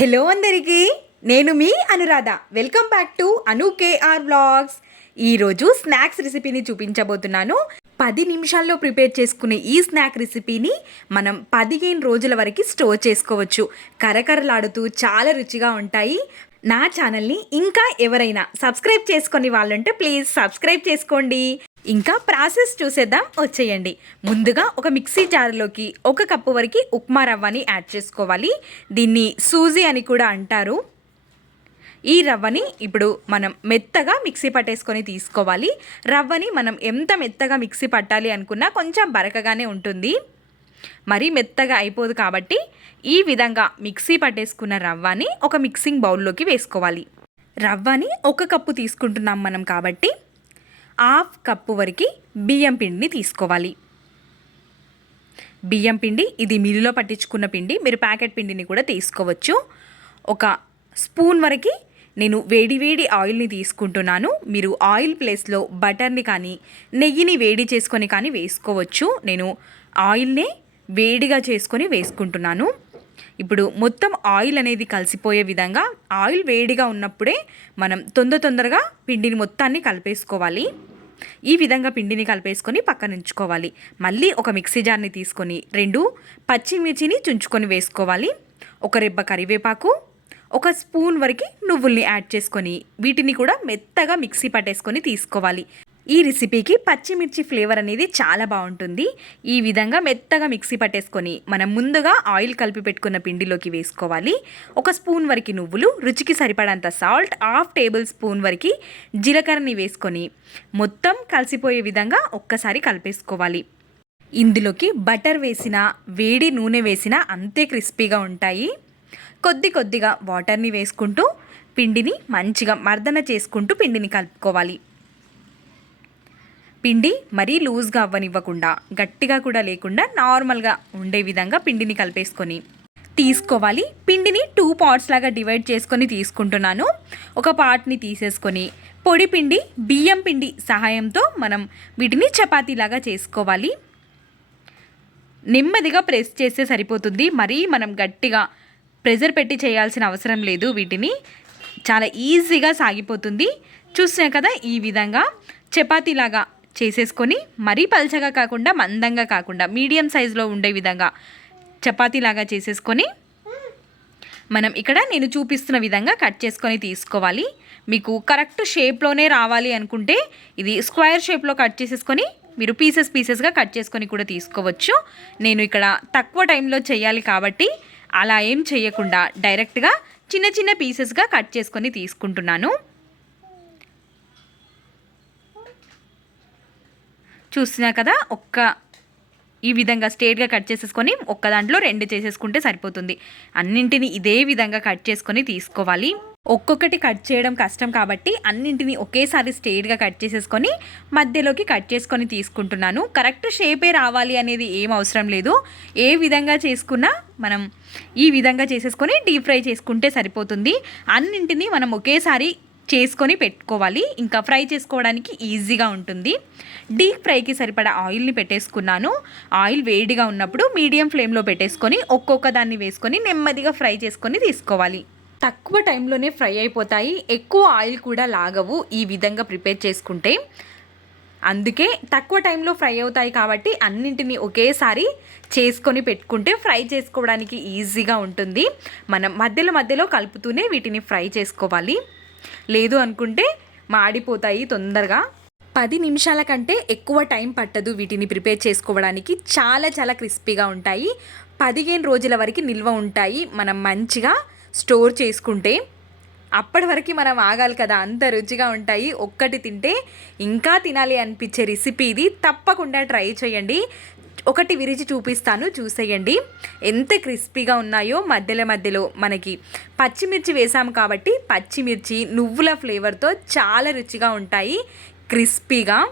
Hello అందరికీ నేను మీ Anuradha. Welcome back to Anu K R vlogs ఈరోజు స్నాక్స్ రెసిపీని చూపించబోతున్నాను. పది నిమిషాల్లో ప్రిపేర్ చేసుకునే ఈ స్నాక్ రెసిపీని మనం పదిహేను రోజుల వరకు స్టోర్ చేసుకోవచ్చు. కరకరలాడుతూ చాలా రుచిగా ఉంటాయి. నా ఛానల్ని ఇంకా ఎవరైనా సబ్స్క్రైబ్ చేసుకొని వాళ్ళుంటే ప్లీజ్ సబ్స్క్రైబ్ చేసుకోండి. ఇంకా ప్రాసెస్ చూసేద్దాం. వచ్చేయండి. ముందుగా ఒక మిక్సీ జార్లోకి ఒక కప్పు వరకు ఉప్మా రవ్వని యాడ్ చేసుకోవాలి. దీన్ని సూజీ అని కూడా అంటారు. ఈ రవ్వని ఇప్పుడు మనం మెత్తగా మిక్సీ పట్టేసుకొని తీసుకోవాలి. రవ్వని మనం ఎంత మెత్తగా మిక్సీ పట్టాలి అనుకున్నా కొంచెం బరకగానే ఉంటుంది. మరీ మెత్తగా అయిపోదు కాబట్టి ఈ విధంగా మిక్సీ పట్టేసుకున్న రవ్వని ఒక మిక్సింగ్ బౌల్లోకి వేసుకోవాలి. రవ్వని ఒక కప్పు తీసుకుంటున్నాం మనం కాబట్టి హాఫ్ కప్పు వరకు బియ్యం పిండిని తీసుకోవాలి. బియ్యం పిండి ఇది మిల్లులో పట్టించుకున్న పిండి మీరు ప్యాకెట్ పిండిని కూడా తీసుకోవచ్చు. ఒక స్పూన్ వరకు నేను వేడి వేడి ఆయిల్ని తీసుకుంటున్నాను. మీరు ఆయిల్ ప్లేస్లో బటర్ని కానీ నెయ్యిని వేడి చేసుకొని కానీ వేసుకోవచ్చు. నేను ఆయిల్నే వేడిగా చేసుకొని వేసుకుంటున్నాను. ఇప్పుడు మొత్తం ఆయిల్ అనేది కలిసిపోయే విధంగా ఆయిల్ వేడిగా ఉన్నప్పుడే మనం తొందర తొందరగా పిండిని మొత్తాన్ని కలిపేసుకోవాలి. ఈ విధంగా పిండిని కలిపేసుకొని పక్కన ఉంచుకోవాలి. మళ్ళీ ఒక మిక్సీ జార్ని తీసుకొని రెండు పచ్చిమిర్చిని చుంచుకొని వేసుకోవాలి. ఒక రెబ్బ కరివేపాకు ఒక స్పూన్ వరకు నువ్వుల్ని యాడ్ చేసుకొని వీటిని కూడా మెత్తగా మిక్సీ పట్టేసుకొని తీసుకోవాలి. ఈ రెసిపీకి పచ్చిమిర్చి ఫ్లేవర్ అనేది చాలా బాగుంటుంది. ఈ విధంగా మెత్తగా మిక్సీ పట్టేసుకొని మనం ముందుగా ఆయిల్ కలిపి పెట్టుకున్న పిండిలోకి వేసుకోవాలి. ఒక స్పూన్ వరకు నువ్వులు రుచికి సరిపడంత సాల్ట్ హాఫ్ టేబుల్ స్పూన్ వరకు జీలకర్రని వేసుకొని మొత్తం కలిసిపోయే విధంగా ఒక్కసారి కలిపేసుకోవాలి. ఇందులోకి బటర్ వేసిన వేడి నూనె వేసిన అంతే క్రిస్పీగా ఉంటాయి. కొద్ది కొద్దిగా వాటర్ని వేసుకుంటూ పిండిని మంచిగా మర్దన చేసుకుంటూ పిండిని కలుపుకోవాలి. పిండి మరీ లూజ్గా అవ్వనివ్వకుండా గట్టిగా కూడా లేకుండా నార్మల్గా ఉండే విధంగా పిండిని కలిపేసుకొని తీసుకోవాలి. పిండిని టూ పార్ట్స్ లాగా డివైడ్ చేసుకొని తీసుకుంటున్నాను. ఒక పార్ట్ని తీసేసుకొని పొడి పిండి బియ్యం పిండి సహాయంతో మనం వీటిని చపాతీలాగా చేసుకోవాలి. నెమ్మదిగా ప్రెస్ చేస్తే సరిపోతుంది. మరీ మనం గట్టిగా ప్రెజర్ పెట్టి చేయాల్సిన అవసరం లేదు వీటిని. చాలా ఈజీగా సాగిపోతుంది. చూసినా కదా ఈ విధంగా చపాతీలాగా చేసేసుకొని మరీ పల్చగా కాకుండా మందంగా కాకుండా మీడియం సైజులో ఉండే విధంగా చపాతీలాగా చేసేసుకొని మనం ఇక్కడ నేను చూపిస్తున్న విధంగా కట్ చేసుకొని తీసుకోవాలి. మీకు కరెక్ట్ షేప్లోనే రావాలి అనుకుంటే ఇది స్క్వేర్ షేప్లో కట్ చేసేసుకొని మీరు పీసెస్ పీసెస్గా కట్ చేసుకొని కూడా తీసుకోవచ్చు. నేను ఇక్కడ తక్కువ టైంలో చేయాలి కాబట్టి అలా ఏం చేయకుండా డైరెక్ట్గా చిన్న చిన్న పీసెస్గా కట్ చేసుకొని తీసుకుంటున్నాను. చూస్తున్నా కదా ఒక్క ఈ విధంగా స్ట్రేట్గా కట్ చేసేసుకొని ఒక్క దాంట్లో రెండు చేసేసుకుంటే సరిపోతుంది. అన్నింటిని ఇదే విధంగా కట్ చేసుకొని తీసుకోవాలి. ఒక్కొక్కటి కట్ చేయడం కష్టం కాబట్టి అన్నింటిని ఒకేసారి స్ట్రేట్గా కట్ చేసేసుకొని మధ్యలోకి కట్ చేసుకొని తీసుకుంటున్నాను. కరెక్ట్ షేపే రావాలి అనేది ఏం అవసరం లేదు. ఏ విధంగా చేసుకున్నా మనం ఈ విధంగా చేసేసుకొని డీప్ ఫ్రై చేసుకుంటే సరిపోతుంది. అన్నింటినీ మనం ఒకేసారి చేసుకొని పెట్టుకోవాలి. ఇంకా ఫ్రై చేసుకోవడానికి ఈజీగా ఉంటుంది. డీప్ ఫ్రైకి సరిపడా ఆయిల్ని పెట్టేసుకున్నాను. ఆయిల్ వేడిగా ఉన్నప్పుడు మీడియం ఫ్లేమ్లో పెట్టేసుకొని ఒక్కొక్క దాన్ని వేసుకొని నెమ్మదిగా ఫ్రై చేసుకొని తీసుకోవాలి. తక్కువ టైంలోనే ఫ్రై అయిపోతాయి. ఎక్కువ ఆయిల్ కూడా లాగవు ఈ విధంగా ప్రిపేర్ చేసుకుంటే. అందుకే తక్కువ టైంలో ఫ్రై అవుతాయి కాబట్టి అన్నింటినీ ఒకేసారి చేసుకొని పెట్టుకుంటే ఫ్రై చేసుకోవడానికి ఈజీగా ఉంటుంది. మనం మధ్యలో మధ్యలో కలుపుతూనే వీటిని ఫ్రై చేసుకోవాలి. లేదు అనుకుంటే మాడిపోతాయి తొందరగా. పది నిమిషాల కంటే ఎక్కువ టైం పట్టదు వీటిని ప్రిపేర్ చేసుకోవడానికి. చాలా చాలా క్రిస్పీగా ఉంటాయి. పదిహేను రోజుల వరకు నిల్వ ఉంటాయి. మనం మంచిగా స్టోర్ చేసుకుంటే అప్పటి వరకు మనం ఆగాలి కదా. అంత రుచిగా ఉంటాయి. ఒక్కటి తింటే ఇంకా తినాలి అనిపించే రెసిపీ ఇది. తప్పకుండా ట్రై చేయండి. ఒకటి విరిచి చూపిస్తాను చూసేయండి. ఎంత క్రిస్పీగా ఉన్నాయో మధ్యలో మధ్యలో మనకి పచ్చిమిర్చి వేసాము కాబట్టి పచ్చిమిర్చి నువ్వుల ఫ్లేవర్తో చాలా రుచిగా ఉంటాయి. క్రిస్పీగా.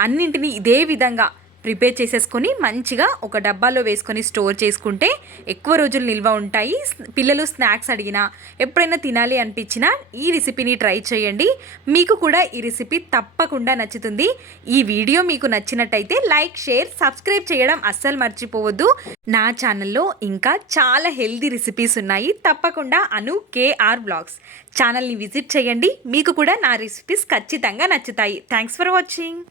అన్నింటినీ ఇదే విధంగా ప్రిపేర్ చేసేసుకొని మంచిగా ఒక డబ్బాలో వేసుకొని స్టోర్ చేసుకుంటే ఎక్కువ రోజులు నిల్వ ఉంటాయి. పిల్లలు స్నాక్స్ అడిగినా ఎప్పుడైనా తినాలి అనిపించినా ఈ రెసిపీని ట్రై చేయండి. మీకు కూడా ఈ రెసిపీ తప్పకుండా నచ్చుతుంది. ఈ వీడియో మీకు నచ్చినట్టయితే లైక్ షేర్ సబ్స్క్రైబ్ చేయడం అస్సలు మర్చిపోవద్దు. నా ఛానల్లో ఇంకా చాలా హెల్దీ రెసిపీస్ ఉన్నాయి. తప్పకుండా అను కేఆర్ బ్లాగ్స్. ఛానల్ని విజిట్ చేయండి. మీకు కూడా నా రెసిపీస్ ఖచ్చితంగా నచ్చుతాయి. Thanks for watching.